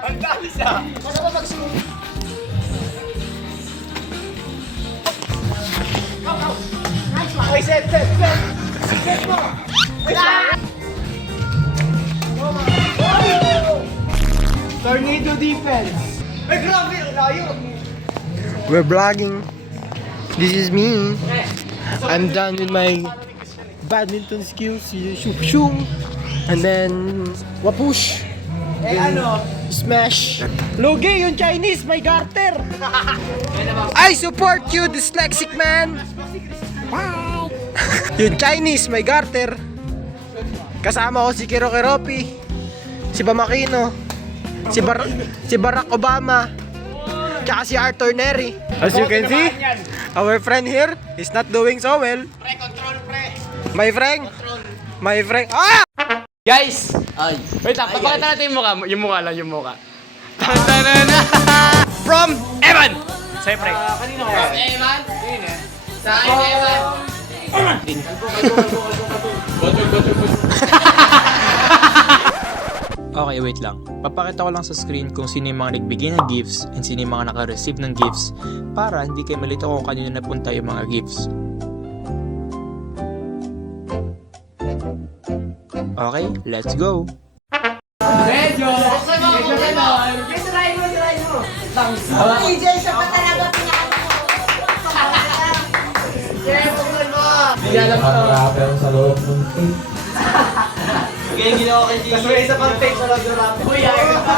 Ang dami siya. Ay, set mo. Tornado defense. Ay, grabe, ang layo. We're vlogging. This is me. I'm done with my badminton skills. Shoom. And then, wapush. Eh, ano? Smash. Logi, yung Chinese, may garter. I support you, dyslexic man. Yung Chinese, may garter. Kasama ko si Kiro Keropi, si Bamakino, si Barack Obama, tsaka si Arthur Neri. As you can see, our friend here is not doing so well. Pre, control, pre. My friend, ah! Guys! Ay. Wait lang, papakita natin yung mukha lang, yung mukha. Tantanan! From Evan! Sa'yo, pre. Kanino kaya? Evan? Yun eh. Sa akin, Evan! Okay, wait lang. Papakita ko lang sa screen kung sino yung mga nagbigay ng gifts and sino yung mga naka-receive ng gifts para hindi kayo malito kung kanino napunta yung mga gifts. Okay, let's go! Medyo! EJ, siya pa talaga Rapper sa loob ng tape. Kaya ginawa kay Gigi. Tapos may isa pang tape sa loob ng rapper. Uy, ayaw ka!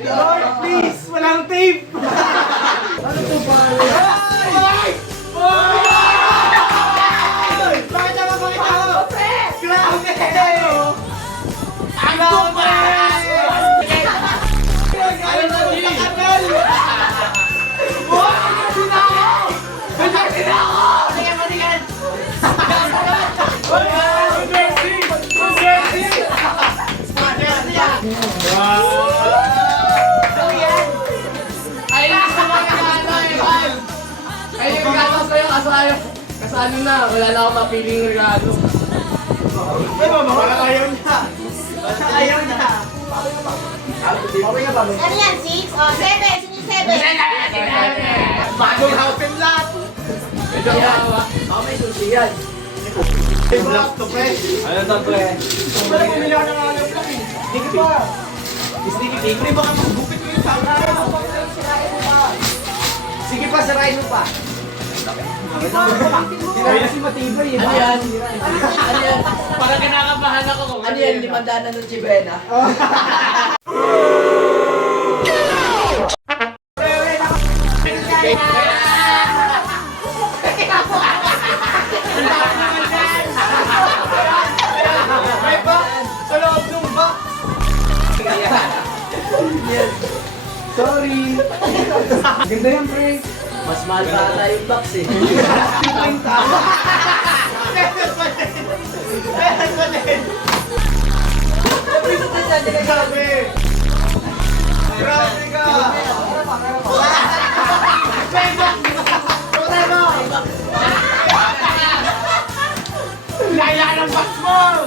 Lord, please! Walang tape! Ano to ba? Bakit naman pakita mo? Grabe! Ang goma! Ay, gusto mo yung ano, Evan! Ay, yung regalo sa'yo, kasano na. Wala na akong mapiling regalo. Parang ayaw niya. Parang ayaw niya. Ano yan, 6? O, 7. Sino yung 7? Bagong house and lot. Medyo kawa. Ako may susi yan. Block to pre. Ano to pre? Wala bumili ako ng alam lang eh. Hindi pa. Sneaky pre, baka magupit ko yung sauna. Sige pa, sarayin mo pa. Kaya si Matibay eh. Ano yan? Ano yan? Parang kinakabahan ako kung Ano yan? 500 na ng Chibena? May ba? Sa loob ng ba? Sorry. Ganda yan, pre. Mas mahal pa ata yung box eh. Ang tama. Meron pa din. Meron pa din. Grabe. Grabe ka. Lala ng box mo!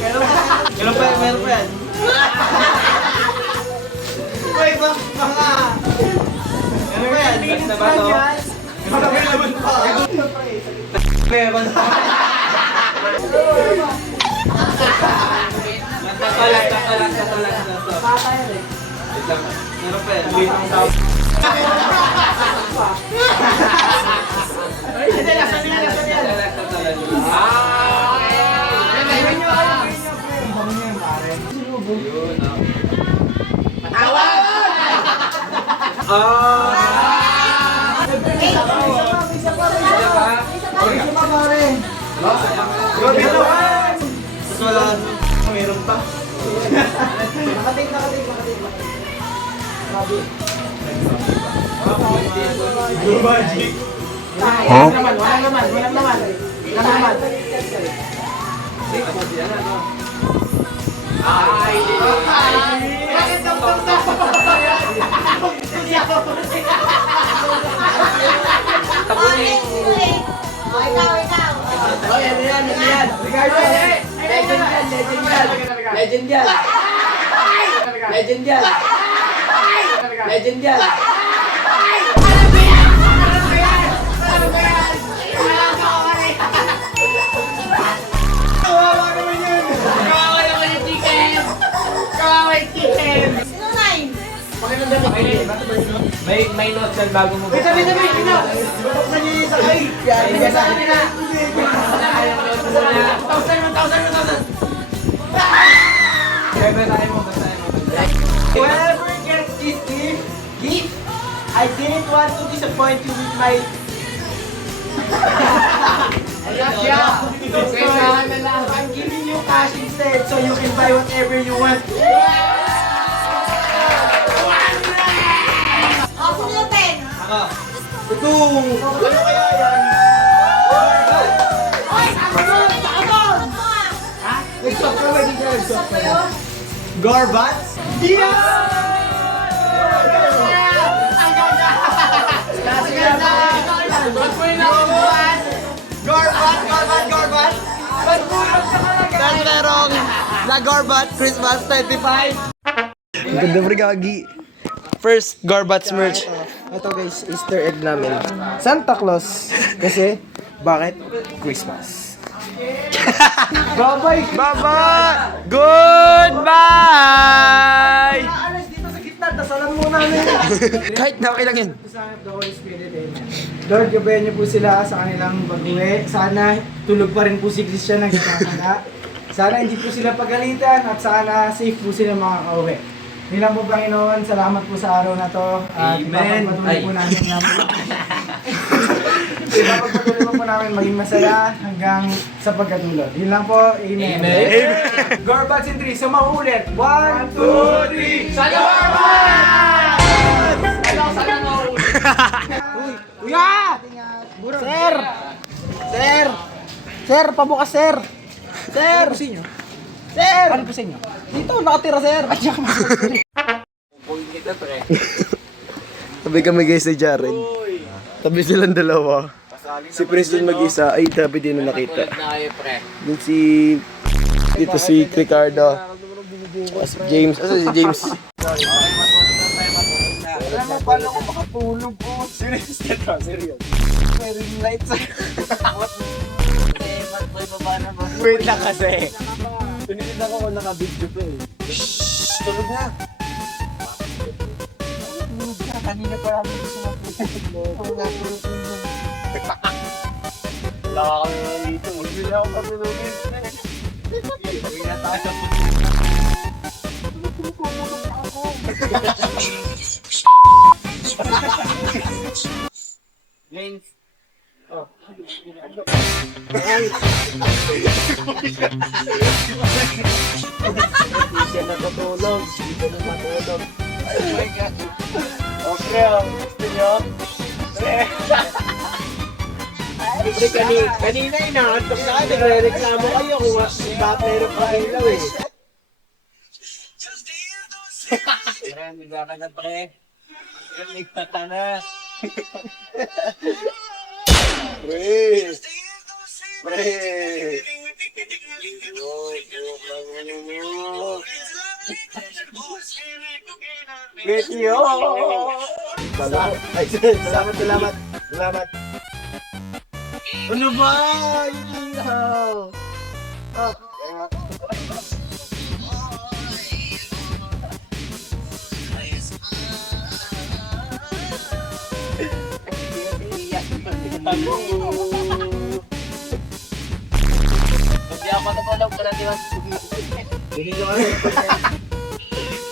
Meron pa yan, meron pa yan. Uy, ba? Mga... Meron pa yan. Basta na ba to? Marami naman pa. Meron pa. Tatalas. Wait lang. Meron pa yan. Hindi, lasan yan. Grabe naman! Mas wala. Meron pa. Nakatik. Grabe. Blue magic. Walang naman. Ay! Bakit ang Legend yan. Kawawa naman yung chicken! Kawawa yung chicken! Sino nine? May notes yan bago mo. Sabi! Buksan niyo yung sakay. Yan. Sabi na! 1,000! Basahin mo. Whoever gets this gift, I didn't want to disappoint you with my... I'm giving you cash instead so you can buy whatever you want. Oh, sino yung 10? Ano kaya yan? Oy, ako doon! Ako doon! Nag-stop ka ba? Nag-stop ka ba? Garbats? Yeah! Garbat! Pagpulog sa kalaga! Dahil merong La Garbat Christmas 25! Ang ganda mo gagi. First Garbats merch. Ito guys, Easter egg namin. Santa Claus. Kasi, bakit? Christmas. Bye-bye! Bye-bye! Goodbye! Alas dito sa gitna, dasalan mo namin. Kahit na okay lang yun. Sana the Holy Spirit, amen. Lord, gabayan niyo po sila sa kanilang pag-uwi. Sana tulog pa rin po si Christian ng kakana. Sana hindi po sila pagalitan at sana safe po sila makaka-uwi. Nilang po Panginoon, salamat po sa araw na to. At ipapagpatuloy po namin ipapagpatuloy po namin maging masaya hanggang sa pagkatulog. Yun lang po. Amen. Amen. Garbats in 3. So mauulit. 1, 2, 3. Sana Garbats! Sana maulit! Kuya! Sir! Sir! Sir, pabukas sir! Sir! Ano po sa inyo? Sir! Ano po sa inyo? Dito, nakatira sir! At siya Tabi kami guys ni Jared. Tabi silang dalawa. Si Prince dun mag-isa. Ay, tabi din na nakita. Dun dito si Ricardo. Si James. Asa si James? Alam mo, paano ko makatulog po? Serious ka? Serious? May ring lights. Wait lang kasi. Tunitin ako kung naka-video pa eh. Shhh! Tulog na! Tulog na! Kanina pa namin gusto matulog. Wala ka kami naman dito. Hindi na ako matulogin. Uwi na tayo. Lens. Oh. Siya natutulog. Siya natutulog. Oh my God. Okay, gusto nyo? Kanina inaantok na kayo. Nagre-reklamo kayo kung bakit meron pa ilaw eh. Hindi ka na pre. Nagtata na. Pre! Pre! Betyo! Salamat. Ano ba? Ilaw!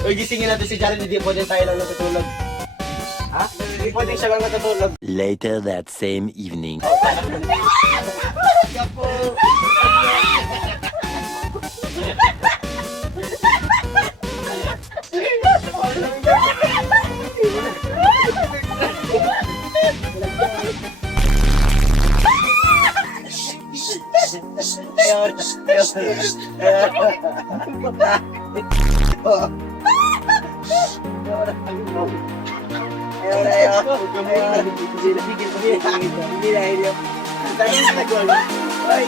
Uy, gisingin natin si Jared, hindi pwede tayo lang natutulog. Ha? Hindi pwede siya lang natutulog. Later that same evening. Ay!